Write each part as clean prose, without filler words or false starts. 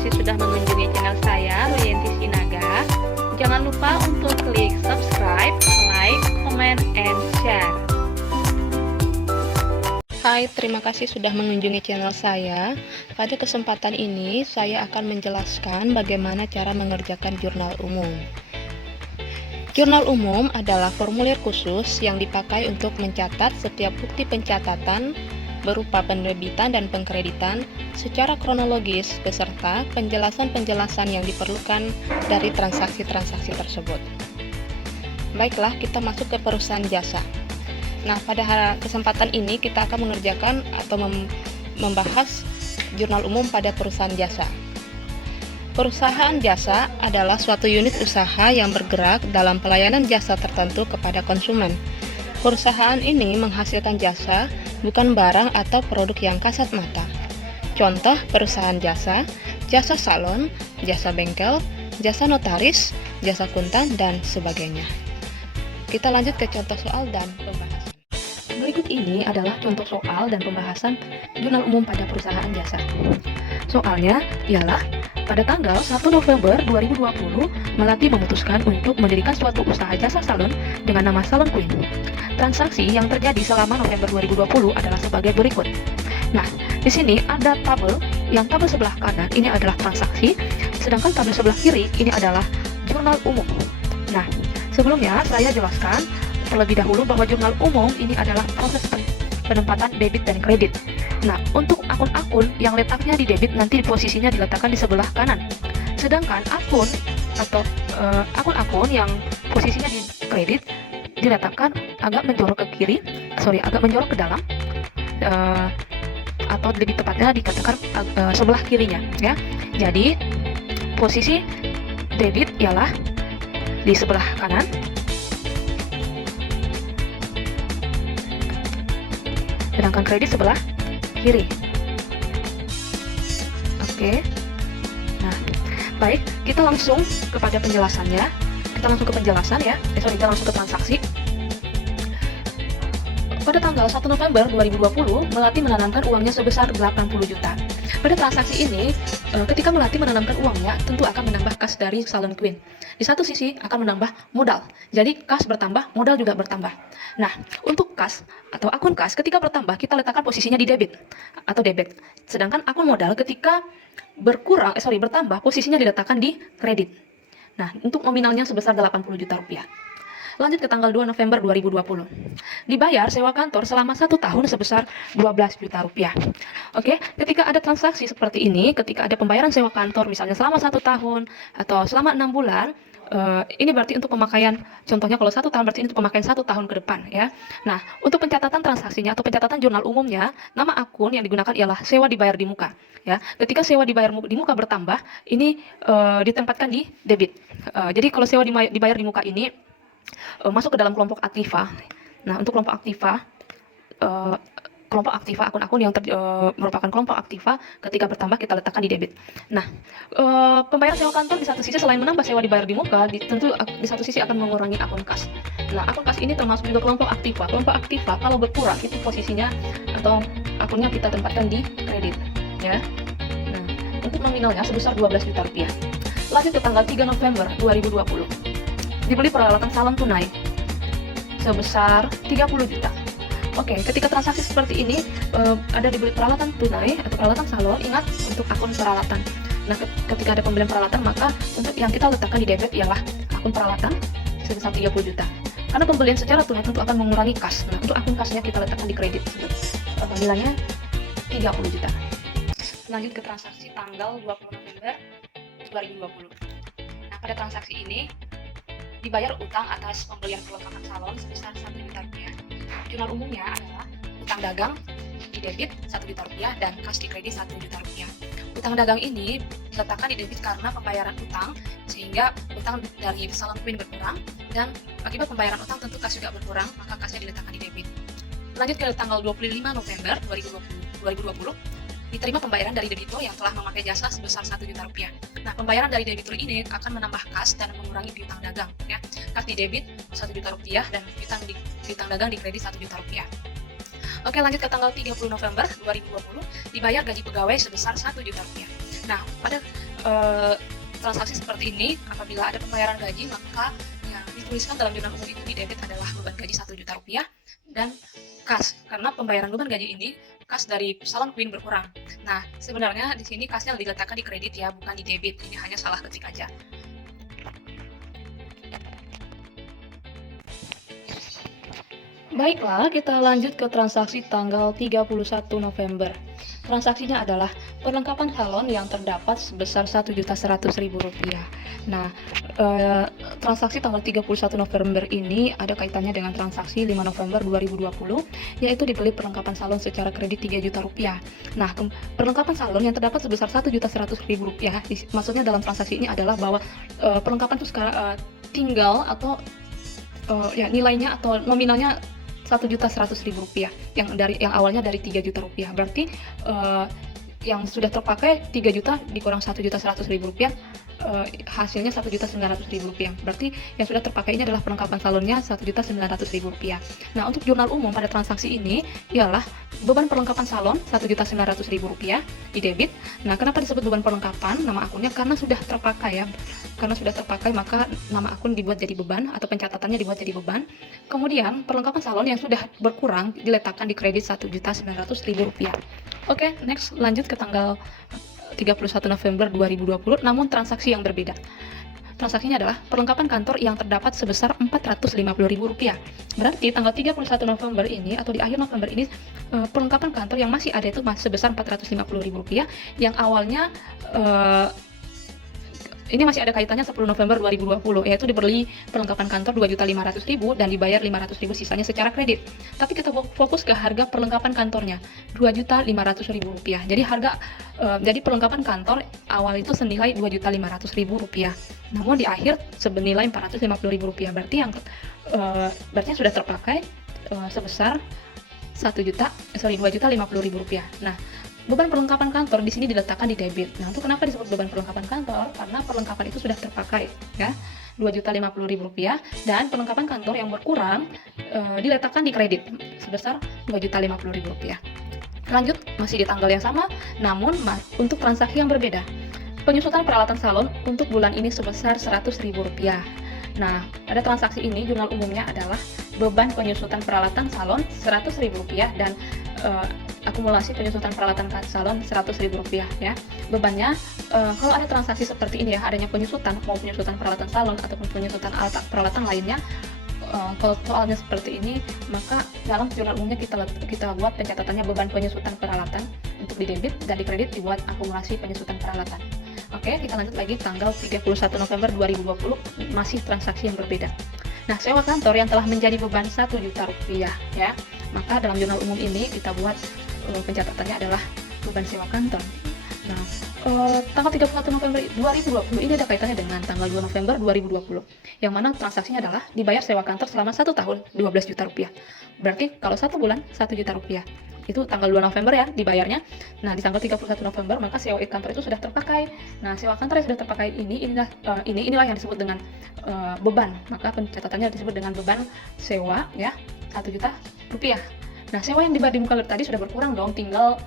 kasih sudah mengunjungi channel saya, Royanti Sinaga. Jangan lupa untuk klik subscribe, like, comment, and share. Hai, terima kasih sudah mengunjungi channel saya. Pada kesempatan ini, saya akan menjelaskan bagaimana cara mengerjakan jurnal umum. Jurnal umum adalah formulir khusus yang dipakai untuk mencatat setiap bukti pencatatan berupa penerbitan dan pengkreditan secara kronologis beserta penjelasan-penjelasan yang diperlukan dari transaksi-transaksi tersebut. Baiklah, kita masuk ke perusahaan jasa. Nah, pada kesempatan ini kita akan mengerjakan atau membahas jurnal umum pada perusahaan jasa. Perusahaan jasa adalah suatu unit usaha yang bergerak dalam pelayanan jasa tertentu kepada konsumen. Perusahaan ini menghasilkan jasa, bukan barang atau produk yang kasat mata. Contoh perusahaan jasa, jasa salon, jasa bengkel, jasa notaris, jasa kuntan, dan sebagainya. Kita lanjut ke contoh soal dan pembahasan. Berikut ini adalah contoh soal dan pembahasan jurnal umum pada perusahaan jasa. Soalnya ialah pada tanggal 1 November 2020, Melati memutuskan untuk mendirikan suatu usaha jasa salon dengan nama Salon Queen. Transaksi yang terjadi selama November 2020 adalah sebagai berikut. Nah, di sini ada tabel, yang tabel sebelah kanan ini adalah transaksi, sedangkan tabel sebelah kiri ini adalah jurnal umum. Nah, sebelumnya saya jelaskan terlebih dahulu bahwa jurnal umum ini adalah proses penempatan debit dan kredit. Nah, untuk akun-akun yang letaknya di debit nanti posisinya diletakkan di sebelah kanan. Sedangkan akun atau akun-akun yang posisinya di kredit diletakkan agak menjorok ke kiri, agak menjorok ke dalam, atau lebih tepatnya dikatakan sebelah kirinya, ya. Jadi posisi debit ialah di sebelah kanan, sedangkan kredit sebelah kiri. Oke. Nah, baik, kita langsung kepada penjelasannya. Kita langsung ke penjelasan ya. Kita langsung ke transaksi. Pada tanggal 1 November 2020, Melati menanamkan uangnya sebesar 80 juta. Pada transaksi ini, ketika Melati menanamkan uangnya, tentu akan menambah kas dari Salon Queen. Di satu sisi akan menambah modal. Jadi kas bertambah, modal juga bertambah. Nah, untuk kas atau akun kas ketika bertambah, kita letakkan posisinya di debit atau debit. Sedangkan akun modal ketika bertambah, posisinya diletakkan di kredit. Nah, untuk nominalnya sebesar 80 juta rupiah. Lanjut ke tanggal 2 November 2020. Dibayar sewa kantor selama 1 tahun sebesar 12 juta rupiah. Oke, ketika ada transaksi seperti ini, ketika ada pembayaran sewa kantor misalnya selama 1 tahun atau selama 6 bulan, ini berarti untuk pemakaian, contohnya kalau 1 tahun berarti ini untuk pemakaian 1 tahun ke depan, ya. Nah, untuk pencatatan transaksinya atau pencatatan jurnal umumnya, nama akun yang digunakan ialah sewa dibayar di muka, ya. Ketika sewa dibayar di muka bertambah, ini ditempatkan di debit. Jadi kalau sewa dibayar di muka ini masuk ke dalam kelompok aktiva. Nah, untuk kelompok aktiva, akun-akun yang merupakan kelompok aktiva ketika bertambah kita letakkan di debit. Nah, pembayaran sewa kantor di satu sisi selain menambah sewa dibayar di muka, tentu di satu sisi akan mengurangi akun kas. Nah, akun kas ini termasuk juga kelompok aktiva. Kelompok aktiva kalau berkurang itu posisinya atau akunnya kita tempatkan di kredit, ya. Nah, untuk nominalnya sebesar 12 juta rupiah. Lanjut ke tanggal 3 November 2020. Dibeli peralatan salon tunai sebesar 30 juta. Oke, ketika transaksi seperti ini ada dibeli peralatan tunai atau peralatan salon, ingat untuk akun peralatan. Nah, ketika ada pembelian peralatan, maka untuk yang kita letakkan di debit ialah akun peralatan sebesar 30 juta. Karena pembelian secara tunai tentu akan mengurangi kas. Nah, untuk akun kasnya kita letakkan di kredit. Nilainya 30 juta. Lanjut ke transaksi tanggal 20 November 2020. Nah, pada transaksi ini dibayar utang atas pembelian perlengkapan salon sebesar 1 juta rupiah. Jurnal umumnya adalah utang dagang di debit 1 juta rupiah dan kas di kredit 1 juta rupiah. Utang dagang ini diletakkan di debit karena pembayaran utang, sehingga utang dari Salon Queen berkurang, dan akibat pembayaran utang tentu kas juga berkurang, maka kasnya diletakkan di debit. Lanjut ke tanggal 25 November 2020, diterima pembayaran dari debitur yang telah memakai jasa sebesar 1 juta rupiah. Nah, pembayaran dari debitur ini akan menambah kas dan mengurangi piutang dagang, ya. Kas di debit 1 juta rupiah dan piutang dagang di kredit 1 juta rupiah. Oke, lanjut ke tanggal 30 November 2020, dibayar gaji pegawai sebesar 1 juta rupiah. Nah, pada eh, transaksi seperti ini, apabila ada pembayaran gaji, maka yang dituliskan dalam jurnal umum itu di debit adalah beban gaji 1 juta rupiah dan kas, karena pembayaran beban gaji ini kas dari salon queen berkurang. Nah, sebenarnya di sini kasnya diletakkan di kredit ya, bukan di debit. Ini hanya salah ketik aja. Baiklah, kita lanjut ke transaksi tanggal 31 November. Transaksinya adalah perlengkapan salon yang terdapat sebesar Rp1.100.000. Nah, transaksi tanggal 31 November ini ada kaitannya dengan transaksi 5 November 2020, yaitu dibeli perlengkapan salon secara kredit Rp3 juta. Nah, perlengkapan salon yang terdapat sebesar Rp1.100.000, maksudnya dalam transaksi ini adalah bahwa perlengkapan itu sekarang tinggal atau ya nilainya atau nominalnya Rp1.100.000 yang awalnya dari Rp3 juta. Berarti yang sudah terpakai 3 juta dikurang Rp1.100.000, hasilnya Rp1.900.000. Berarti yang sudah terpakai ini adalah perlengkapan salonnya Rp1.900.000. Nah, untuk jurnal umum pada transaksi ini ialah beban perlengkapan salon Rp1.900.000 di debit. Nah, kenapa disebut beban perlengkapan? Nama akunnya karena sudah terpakai ya. Karena sudah terpakai maka nama akun dibuat jadi beban atau pencatatannya dibuat jadi beban. Kemudian perlengkapan salon yang sudah berkurang diletakkan di kredit Rp1.900.000. Oke, next lanjut ke tanggal 31 November 2020, namun transaksi yang berbeda. Transaksinya adalah perlengkapan kantor yang terdapat sebesar Rp450.000. Berarti tanggal 31 November ini atau di akhir November ini perlengkapan kantor yang masih ada itu masih sebesar Rp450.000 yang awalnya ini masih ada kaitannya 10 November 2020, yaitu dibeli perlengkapan kantor Rp2.500.000 dan dibayar Rp500.000 sisanya secara kredit. Tapi kita fokus ke harga perlengkapan kantornya, Rp2.500.000. Jadi perlengkapan kantor awal itu senilai Rp2.500.000. Namun di akhir senilai Rp450.000. Berarti sudah terpakai sebesar Rp2.050.000. Nah, beban perlengkapan kantor di sini diletakkan di debit. Nah, itu kenapa disebut beban perlengkapan kantor? Karena perlengkapan itu sudah terpakai, ya, Rp2.050.000 dan perlengkapan kantor yang berkurang diletakkan di kredit sebesar Rp2.050.000. Lanjut, masih di tanggal yang sama, namun untuk transaksi yang berbeda. Penyusutan peralatan salon untuk bulan ini sebesar Rp100.000. Nah, pada transaksi ini jurnal umumnya adalah beban penyusutan peralatan salon Rp100.000 dan akumulasi penyusutan peralatan salon Rp100.000 ya. Bebannya kalau ada transaksi seperti ini ya, adanya penyusutan, mau penyusutan peralatan salon ataupun penyusutan peralatan lainnya, kalau soalnya seperti ini, maka dalam jurnal umumnya kita buat pencatatannya beban penyusutan peralatan untuk di debit dan di kredit dibuat akumulasi penyusutan peralatan. Oke, kita lanjut lagi tanggal 31 November 2020, masih transaksi yang berbeda. Nah, sewa kantor yang telah menjadi beban Rp1 juta ya. Maka dalam jurnal umum ini kita buat pencatatannya adalah beban sewa kantor. Nah, tanggal 31 November 2020 ini ada kaitannya dengan tanggal 2 November 2020, yang mana transaksinya adalah dibayar sewa kantor selama 1 tahun Rp12 juta. Berarti kalau 1 bulan Rp1 juta. Itu tanggal 2 November ya dibayarnya. Nah, di tanggal 31 November maka sewa kantor itu sudah terpakai. Nah, sewa kantor yang sudah terpakai inilah yang disebut dengan beban. Maka pencatatannya disebut dengan beban sewa ya, Rp1 juta. Nah, sewa yang dibayar di muka tadi sudah berkurang dong, tinggal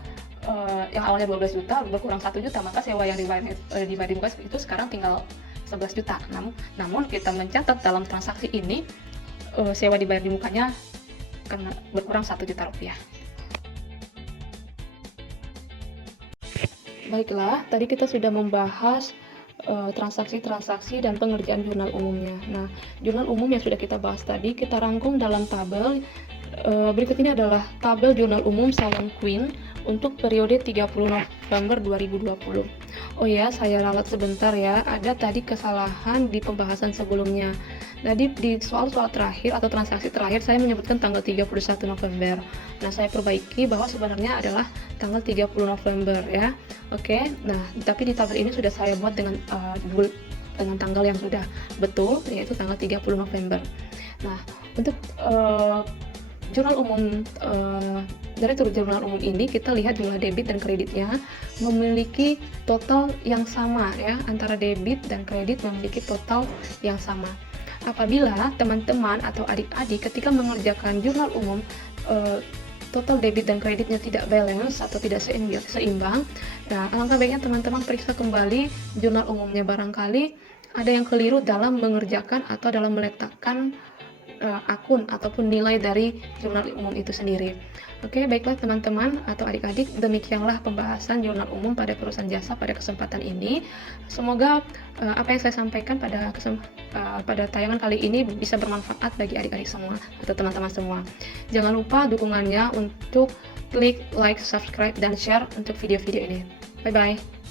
yang awalnya 12 juta berkurang 1 juta, maka sewa yang dibayar di muka itu sekarang tinggal 11 juta. Namun kita mencatat dalam transaksi ini sewa dibayar di mukanya karena berkurang Rp1 juta. Baiklah, tadi kita sudah membahas transaksi-transaksi dan pengerjaan jurnal umumnya. Nah, jurnal umum yang sudah kita bahas tadi kita rangkum dalam tabel. Berikut ini adalah tabel jurnal umum Salon Queen untuk periode 30 November 2020. Oh ya, saya ralat sebentar ya, ada tadi kesalahan di pembahasan sebelumnya. Jadi di soal-soal terakhir atau transaksi terakhir saya menyebutkan tanggal 31 November. Nah, saya perbaiki bahwa sebenarnya adalah tanggal 30 November ya. Oke. Nah, tapi di tabel ini sudah saya buat dengan tanggal yang sudah betul, yaitu tanggal 30 November. Nah, untuk jurnal umum dari jurnal umum ini kita lihat jumlah debit dan kreditnya memiliki total yang sama ya, antara debit dan kredit memiliki total yang sama. Apabila teman-teman atau adik-adik ketika mengerjakan jurnal umum total debit dan kreditnya tidak balance atau tidak seimbang, nah alangkah baiknya teman-teman periksa kembali jurnal umumnya, barangkali ada yang keliru dalam mengerjakan atau dalam meletakkan akun ataupun nilai dari jurnal umum itu sendiri. Oke, baiklah teman-teman atau adik-adik, demikianlah pembahasan jurnal umum pada perusahaan jasa pada kesempatan ini. Semoga apa yang saya sampaikan pada tayangan kali ini bisa bermanfaat bagi adik-adik semua atau teman-teman semua. Jangan lupa dukungannya untuk klik like, subscribe, dan share untuk video-video ini. Bye-bye.